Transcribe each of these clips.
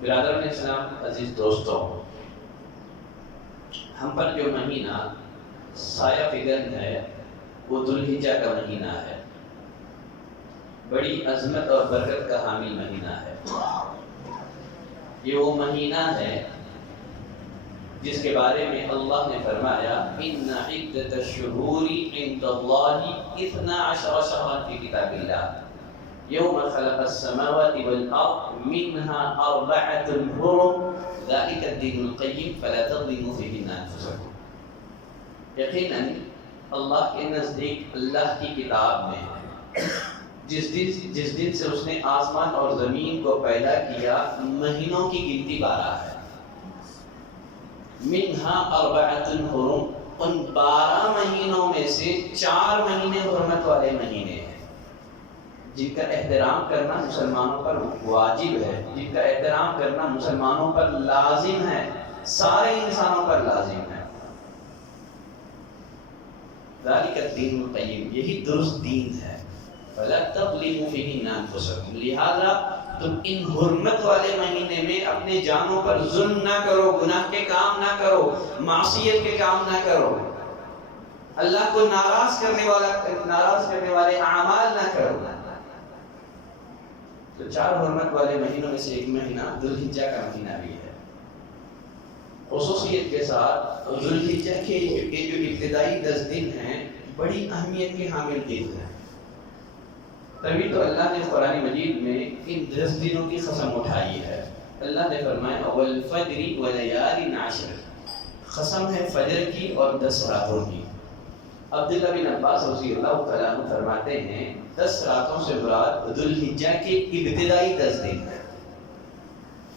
برادران اسلام، عزیز دوستوں، ہم پر جو مہینہ سایہ فگن ہے وہ ذوالحجہ کا مہینہ ہے. بڑی عظمت اور برکت کا حامل مہینہ ہے. یہ وہ مہینہ ہے جس کے بارے میں اللہ نے فرمایا ان عدۃ الشہور عند اللہ 12 شہرا فی کتاب اللہ یوم خلق السماوات والارض منها 4 حرم ذلك الدین القیم فلا تظلموا فیہن انفسکم. یقیناً اللہ کے نزدیک اللہ کی کتاب میں جس دن سے اس نے آسمان اور زمین کو پیدا کیا مہینوں کی گنتی 12 ہے. منہا 4 حرم، ان 12 مہینوں میں سے 4 مہینے حرمت والے مہینے ہیں جن کا احترام کرنا مسلمانوں پر واجب ہے، جن کا احترام کرنا مسلمانوں پر لازم ہے، سارے انسانوں پر لازم ہے. ذالک الدین القیم، یہی درست دین ہے. فلا تظلموا فیہن انفسکم، لہذا تم ان حرمت والے مہینے میں اپنے جانوں پر ظلم نہ کرو، گناہ کے کام نہ کرو، معصیت کے کام نہ کرو، اللہ کو ناراض کرنے والے اعمال نہ کرو. تو 4 حرمت والے مہینوں میں سے ایک مہینہ ذوالحجہ کا مہینہ بھی ہے. خصوصیت کے ساتھ ذوالحجہ کے جو ابتدائی 10 دن ہیں بڑی اہمیت کے حامل دن ہیں. تبھی تو اللہ نے قرآن مجید میں ان 10 دنوں کی قسم اٹھائی ہے. اللہ نے فرمایا والفجر ولیال عشر، قسم ہے فجر کی اور 10 راتوں کی. عبداللہ بن عباس رضی اللہ تعالیٰ عنہ فرماتے ہیں 10 راتوں سے مراد ذوالحجہ کے ابتدائی 10 دن ہیں.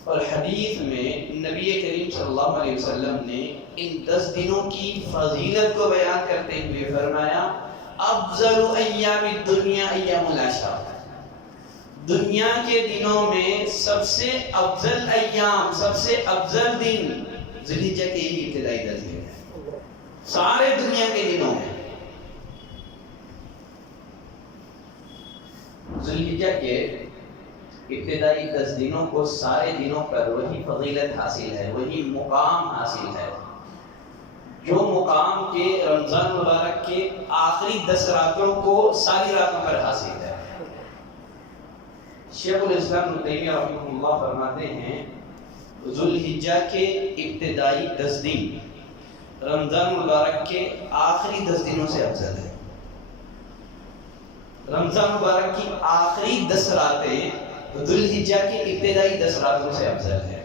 اور حدیث میں نبی کریم صلی اللہ علیہ وسلم نے ان 10 دنوں کی فضیلت کو بیان کرتے ہوئے فرمایا افضل ایام الدنیا ایام العشر، دنیا کے دنوں میں سب سے افضل ایام، سب سے افضل دن ذوالحجہ کے ہی ابتدائی 10 دن ہیں سارے دنیا کے دنوں میں. ذوالحجہ کے ابتدائی 10 دنوں کو سارے دنوں پر وہی فضیلت حاصل ہے، وہی مقام حاصل ہے جو مقام کے رمضان مبارک کے آخری 10 راتوں کو ساری راتوں پر حاصل ہے. شیخ الاسلام ابن تیمیہ رحمہ اللہ فرماتے ہیں ذوالحجہ کے ابتدائی 10 دن رمضان مبارک کے آخری 10 دنوں سے افضل ہے. رمضان مبارک کی آخری 10 راتیں ذوالحجہ کے ابتدائی 10 راتوں سے افضل ہے.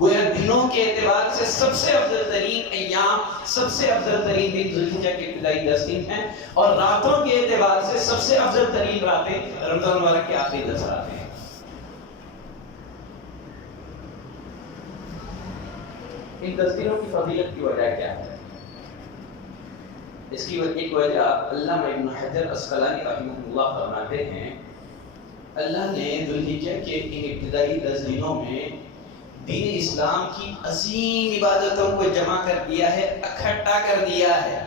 گویا دنوں کے اعتبار سے سب سے افضل ترین ایام، سب سے افضل ترین دن ذوالحجہ کے ابتدائی 10 دن ہیں، اور راتوں کے اعتبار سے سب سے افضل ترین راتیں رمضان مبارک کے آخری 10 راتیں ہیں. ان 10 دنوں کی فضیلت کی وجہ کیا ہے؟ اس کی ایک وجہ علامہ ابن حجر عسقلانی رحمہ اللہ فرماتے ہیں اللہ نے ذوالحجہ کے ان ابتدائی 10 دنوں میں دین اسلام کی عظیم عبادتوں کو جمع کر دیا ہے، اکٹھا کر دیا ہے.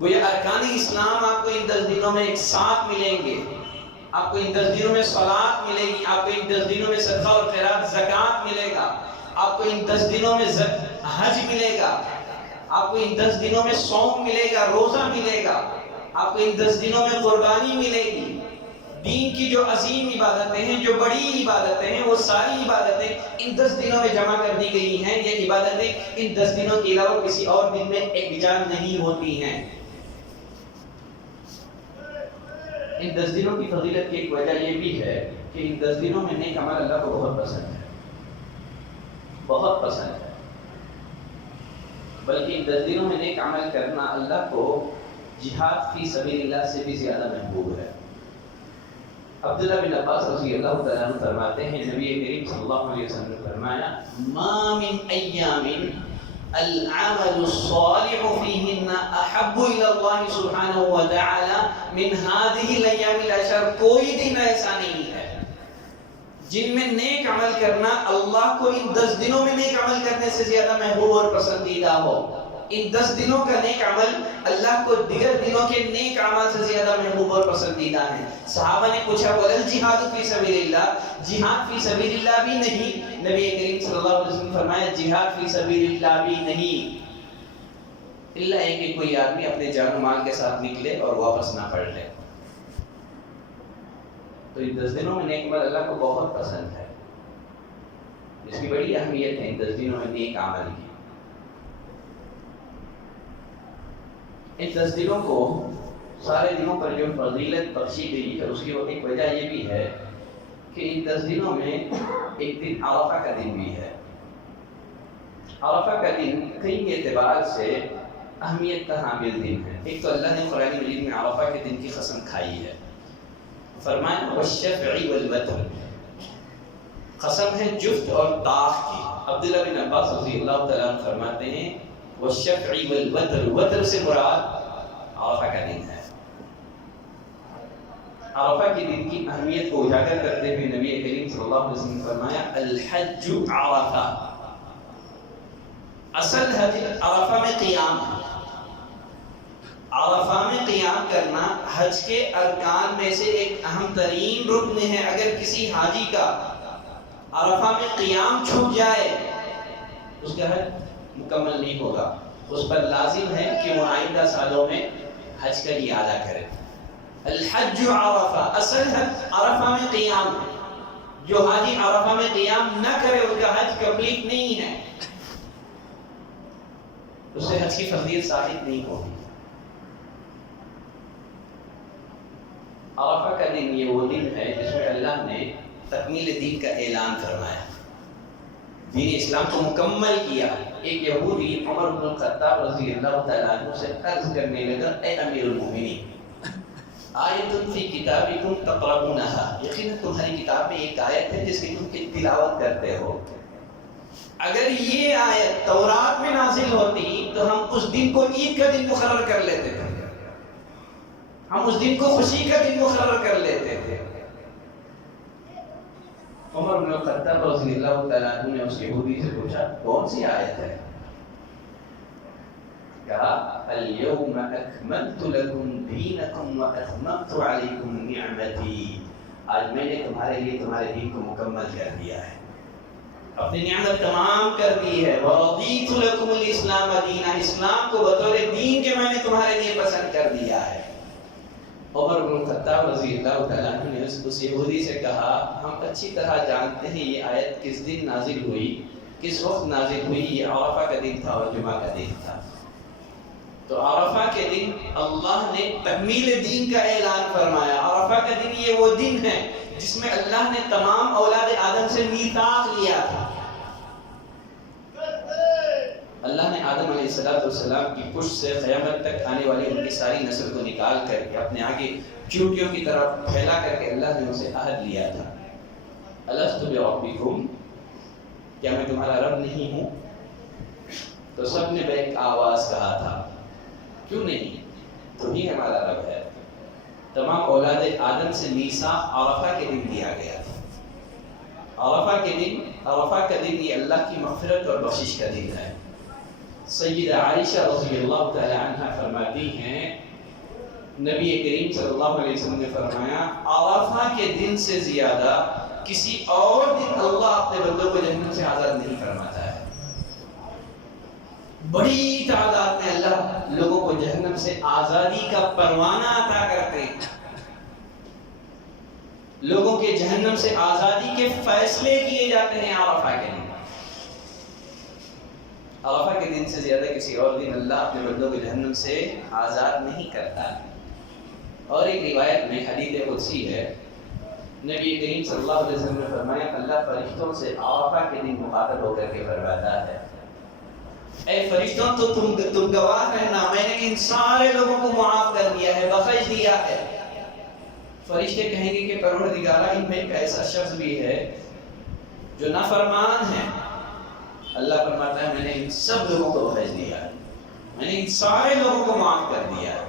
گویا ارکان اسلام آپ کو ان 10 دنوں میں ایک ساتھ ملیں گے. آپ کو ان 10 دنوں میں صلاۃ ملے گی، آپ کو ان 10 دنوں میں صدقہ اور خیرات زکوٰۃ ملے گا، آپ کو ان 10 دنوں میں حج ملے گا، آپ کو ان 10 دنوں میں صوم ملے گا، روزہ ملے گا، آپ کو ان 10 دنوں میں قربانی ملے گی. دین کی جو عظیم عبادتیں ہیں، جو بڑی عبادتیں ہیں، وہ ساری عبادتیں ان 10 دنوں میں جمع کر دی گئی ہیں. یہ عبادتیں ان 10 دنوں کے علاوہ کسی اور دن میں ایکجا نہیں ہوتی ہیں. ان 10 دنوں کی فضیلت کی ایک وجہ یہ بھی ہے کہ ان 10 دنوں میں نیک عمل اللہ کو بہت پسند ہے، بہت پسند ہے. بلکہ ان 10 دنوں میں نیک عمل کرنا اللہ کو جہاد فی سبیل اللہ سے بھی زیادہ محبوب ہے. عبداللہ بن عباس رضی اللہ تعالیٰ عنہ فرماتے ہیں نبی کریم صلی اللہ علیہ وسلم نے فرمایا ما من ایام العمل الصالح فیہن احب الی اللہ سبحانہ وتعالی من هذه الايام العشر، کوئی دن ایسا نہیں ہے جن میں نیک عمل کرنا اللہ کو ان 10 دنوں میں نیک عمل کرنے سے زیادہ محبوب اور پسندیدہ ہو. ان 10 دنوں کا نیک عمل اللہ کو دیگر دنوں کے نیک اعمال سے زیادہ محبوب اور پسندیدہ ہے۔ صحابہ نے پوچھا ولل جہاد فی سبیل اللہ، جہاد فی سبیل اللہ بھی نہیں؟ نبی کریم صلی اللہ علیہ وسلم نے فرمایا جہاد فی سبیل اللہ بھی نہیں، اللہ ہے کہ کوئی آدمی اپنے جان و مال کے ساتھ نکلے اور واپس نہ پڑھ لے۔ تو ان 10 دنوں میں نیک عمل اللہ کو بہت پسند ہے، اس کی بڑی اہمیت ہے ان 10 دنوں میں نیک عمل کی۔ ان 10 دنوں کو سارے دنوں پر جو فضیلت بخشی گئی ہے اس کی ایک وجہ یہ بھی ہے کہ ان 10 دنوں میں ایک دن عرفہ کا دن بھی ہے۔ عرفہ کا دن کئی اعتبار سے اہمیت کا حامل دن ہے۔ ایک تو اللہ نے قرآن مجید میں عرفہ کے دن کی قسم کھائی ہے، فرمایا والشفع والوتر، قسم ہے جفت اور طاق کی۔ عبداللہ بن عباس رضی اللہ تعالیٰ عنہ فرماتے ہیں والشفع والوتر، وتر سے مراد عرفہ کا دن ہے۔ عرفہ کے دن کی اہمیت کو اجاگر کرتے ہوئے نبی کریم صلی اللہ علیہ وسلم نے فرمایا الحج عرفہ، اصل حج عرفہ میں قیام ہے۔ عرفہ میں قیام کرنا حج کے ارکان میں سے ایک اہم ترین رکن ہے۔ اگر کسی حاجی کا عرفہ میں قیام چھوٹ جائے اس کا حج مکمل نہیں ہوگا، اس پر لازم ہے کہ وہ آئندہ سالوں میں حج کا اعادہ کرے۔ الحج عرفہ، اصل حج عرفہ میں قیام ہے۔ جو حاجی عرفہ میں قیام نہ کرے اس کا حج کمپلیٹ نہیں ہے، اس سے حج کی فضیلت ثابت نہیں ہوگی۔ عرفہ کا دن یہ وہ دن ہے جس میں اللہ نے تکمیل دین کا اعلان فرمایا، دین اسلام کو مکمل کیا۔ ایک یہودی عمر بن الخطاب رضی اللہ تعالیٰ عنہ سے عرض کرنے لگا اے امیر المومنین، آیت فی کتابکم تقرؤونها، یقیناً تمہاری کتاب میں ایک آیت ہے جس کی تم تلاوت کرتے ہو، اگر یہ آیت تورات میں نازل ہوتی تو ہم اس دن کو عید کا دن مقرر کر لیتے تھے، ہم اس دن کو خوشی کا دن مقرر کر لیتے تھے۔ عمر بن الخطاب رضی اللہ تعالیٰ عنہ نے اس یہودی سے پوچھا کون سی آیت ہے؟ کہا اليوم اکملت لکم دینکم واتممت علیکم نعمتی، آج میں نے تمہارے لیے تمہارے دین کو مکمل کر دیا ہے، اپنی نعمت تمام کر دی ہے۔ ورضیت لکم الاسلام دینا، اسلام کو بطور دین کے میں نے تمہارے لیے پسند کر دیا ہے۔ عمر بن الخطاب رضی اللہ تعالیٰ عنہ نے اس یہودی سے کہا ہم اچھی طرح جانتے ہیں یہ آیت کس دن نازل ہوئی، کس وقت نازل ہوئی، یہ عرفہ کا دن تھا اور جمعہ کا دن تھا۔ تو عرفہ کے دن اللہ نے تکمیل دین کا اعلان فرمایا۔ عرفہ کا دن یہ وہ دن ہے جس میں اللہ نے تمام اولاد آدم سے میثاق لیا تھا۔ اللہ نے آدم علیہ السلام کی پشت سے قیامت تک آنے والی ان کی ساری نسل کو نکال کر کے اپنے آگے چونٹیوں کی طرف پھیلا کر کے اللہ نے ان سے عہد لیا تھا الست بربکم، کیا میں تمہارا رب نہیں ہوں؟ تو سب نے بیک آواز کہا تھا کیوں نہیں، تو ہی ہمارا رب ہے۔ تمام اولاد آدم سے میثاق عرفہ کے دن دیا گیا تھا۔ عرفہ کا دن یہ اللہ کی مغفرت اور بخشش کا دن ہے۔ سیدہ عائشہ رضی اللہ تعالی عنہ فرماتی ہیں نبی کریم صلی اللہ علیہ وسلم نے فرمایا عرفہ کے دن سے زیادہ کسی اور دن اللہ اپنے بندوں کو جہنم سے آزاد نہیں فرماتا ہے۔ بڑی تعداد میں اللہ لوگوں کو جہنم سے آزادی کا پروانہ عطا کرتے ہیں، لوگوں کے جہنم سے آزادی کے فیصلے کیے جاتے ہیں عرفہ کے دن۔ عرفہ کے دن سے زیادہ کسی اور دن اللہ اپنے بندوں کو جہنم سے آزاد نہیں کرتا۔ اور ایک روایت میں حدیث قدسی ہے، نبی کریم صلی اللہ علیہ وسلم نے فرمایا اللہ فرشتوں سے عرفہ کے دن مخاطب ہو کر کے فرماتا ہے اے فرشتوں تو تم گواہ رہنا، میں نے ان سارے لوگوں کو معاف کر دیا ہے، بخش دیا ہے۔ فرشتے کہیں گے کہ پروردگارا ان میں ایک ایسا شخص بھی ہے جو نافرمان ہے۔ اللہ فرماتا ہے میں نے ان سب لوگوں کو بخش دیا ہے، میں نے ان سارے لوگوں کو معاف کر دیا ہے۔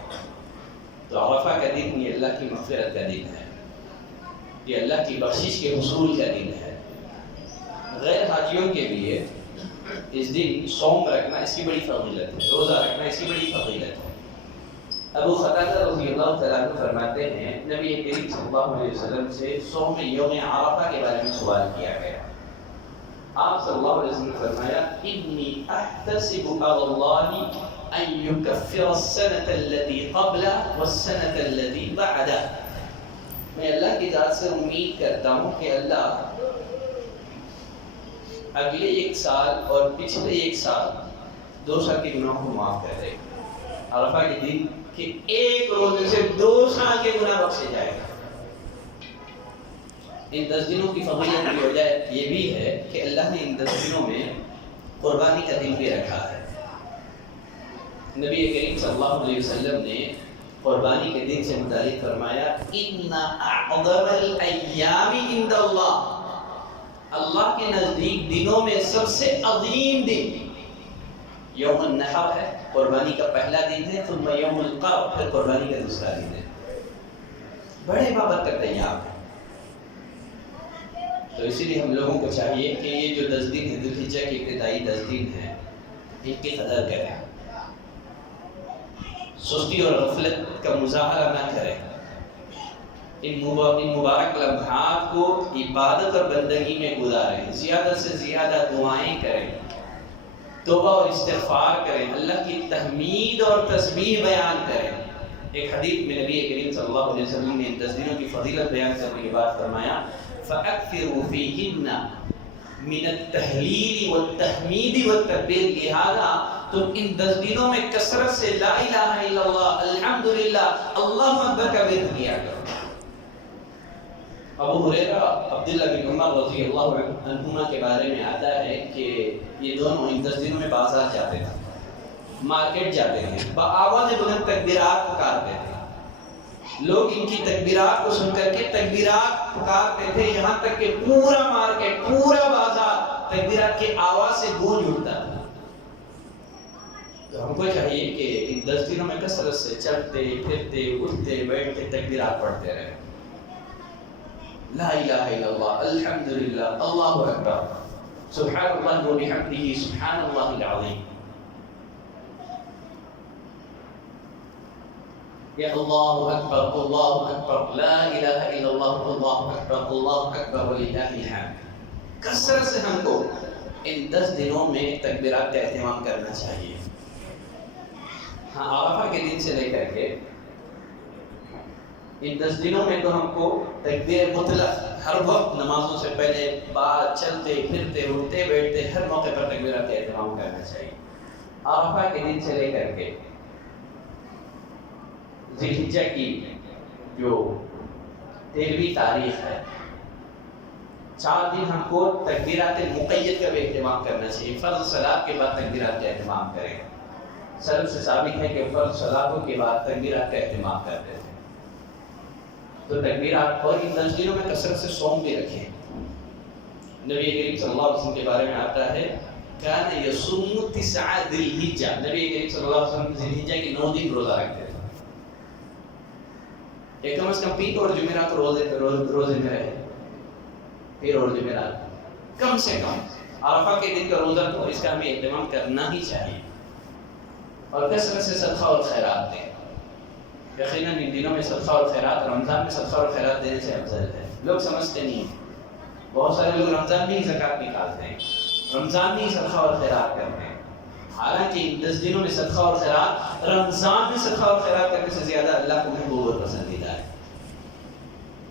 تو عرفہ کا دن یہ اللہ کی مغفرت کا دن ہے، یہ اللہ کی بخشش کے حصول کا دن ہے۔ غیر حاجیوں کے لیے اس دن صوم رکھنا اس کی بڑی فضیلت ہے، روزہ رکھنا اس کی بڑی فضیلت ہے۔ ابو قتادہ رضی اللہ تعالیٰ عنہ فرماتے ہیں نبی کریم صلی اللہ علیہ وسلم سے صوم یوم عرفہ کے بارے میں سوال کیا گیا۔ آپ صلی اللہ علیہ وسلم نے فرمایا انی احتسب علی اللہ ان یکفر السنة التي قبلہ والسنة التي بعدہ، میں اللہ کی ذات سے امید کرتا ہوں کہ اللہ اگلے ایک سال اور پچھلے ایک سال 2 سال کے گناہوں کو معاف کر دے گا۔ عرفہ کے دن کہ ایک روزے سے 2 سال کے گناہ بخشے جائے گا۔ ان 10 دنوں کی فضیلت کی وجہ یہ بھی ہے کہ اللہ نے ان 10 دنوں میں قربانی کا دن بھی رکھا ہے۔ نبی کریم صلی اللہ علیہ وسلم نے قربانی کے دن سے متعلق فرمایا ان اعظم الایام عند اللہ، اللہ کے نزدیک دنوں میں سب سے عظیم دن یوم النحر ہے، قربانی کا پہلا دن ہے، ثم یوم القر، پھر قربانی کا دوسرا دن ہے، بڑے بابرکت ایام ہے۔ تو اسی لیے ہم لوگوں کو چاہیے کہ یہ جو 10 دن ہیں، ذوالحجہ کے ابتدائی 10 دن ہیں، ان کی قدر کریں، سستی اور غفلت کا مظاہرہ نہ کریں، ان مبارک لمحات کو عبادت اور بندگی میں گزاریں، زیادہ سے زیادہ دعائیں کریں، توبہ اور استغفار کریں، اللہ کی تحمید اور تسبیح بیان کریں۔ ایک حدیث میں نبی کریم صلی اللہ علیہ وسلم نے ان 10 دنوں کی فضیلت بیان کرنے کے بعد فرمایا فَأَكْثِرُوا فِيهِنَّ مِنَ التَّهْلِيلِ وَالتَّحْمِيدِ وَالتَّكْبِيرِ، لہذا تم ان 10 دنوں میں کثرت سے لا الہ الا اللہ، الحمدللہ، اللہ اکبر کا ورد کیا کرو۔ ابو ہریرہ عبداللہ بن عمر رضی اللہ عنہما کے بارے میں آتا ہے کہ یہ دونوں ان 10 دنوں میں بازار جاتے تھے، مارکیٹ جاتے تھے، بآواز بلند تکبیرات پکارتے تھے، لوگ ان کی تکبیرات کو سن کر کے تکبیرات پکارتے تھے، یہاں تک کہ پورا مارکیٹ، پورا بازار تکبیرات کی آواز سے گونج اٹھتا تھا۔ تو ہم کو چاہیے کہ ان 10 دنوں میں کثرت سے چلتے پھرتے اٹھتے بیٹھتے تکبیرات پڑھتے رہے، لا الہ الا اللہ، الحمدللہ، اللہ اکبر، سبحان اللہ و بحمدہ، سبحان اللہ العظیم، یا اللہ اکبر، لا الہ الا اللہ، اللہ اکبر وللہ الحمد۔ کثرت سے ہم کو ان 10 دنوں میں تکبیرات کا اہتمام کرنا چاہیے۔ ہاں، عرفہ کے دن سے لے کر کے ان 10 دنوں میں تو ہم کو تکبیر مطلق ہر وقت نمازوں سے پہلے بعد چلتے پھرتے اٹھتے بیٹھتے ہر موقع پر تکبیرات کا اہتمام کرنا چاہیے۔ عرفہ کے دن سے لے کر کے ذی الحجہ کی جو 13ویں تاریخ ہے، 4 دن ہم کو تکبیرات مقید کا بھی اہتمام کرنا چاہیے۔ فرض صلات کے بعد تکبیرات کا اہتمام کریں، سلف سے ثابت ہے کہ فرض صلاتوں کے بعد تکبیرات کا اہتمام کرتے تھے۔ تو تکبیرات، اور ان 10 دنوں میں کثرت سے صوم بھی رکھیں۔ نبی کریم صلی اللہ علیہ وسلم کے بارے میں آتا ہے کان یصوم 9 ذی الحجہ، نبی کریم صلی اللہ علیہ وسلم ذی الحجہ کے 9 دن روزہ رکھتے تھے، ایک کم از کم پیر اور جمعرات روزے میں رہے، پیر اور جمعرات کم سے کم۔ عرفہ کے دن کا روزہ تو اس کا ہمیں اہتمام کرنا ہی چاہیے، اور کثرت سے صدقہ اور خیرات دیں۔ یقیناً ان دنوں میں صدقہ اور خیرات، رمضان میں صدقہ اور خیرات دینے سے افضل ہے، لوگ سمجھتے نہیں ہیں۔ بہت سارے لوگ رمضان میں ہی زکوٰۃ نکالتے ہیں، رمضان میں ہی صدقہ اور خیرات کرتے ہیں، حالانکہ ان 10 دنوں میں صدقہ اور خیرات رمضان میں صدقہ اور خیرات کرنے سے زیادہ اللہ کو محبوب اور پسندیدہ ہے۔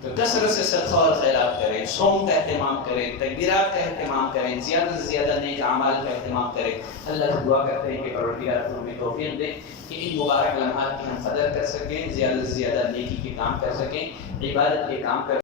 تو کثرت سے صدقہ اور خیرات کریں، صوم کا اہتمام کریں، تکبیرات کا اہتمام کریں، زیادہ سے زیادہ نیک اعمال کا اہتمام کریں۔ اللہ سے دعا کرتے ہیں کہ پروردگار ہمیں توفیق دے کہ ان مبارک لمحات کی ہم قدر کر سکیں، زیادہ سے زیادہ نیکی کے کام کر سکیں، عبادت کے کام کر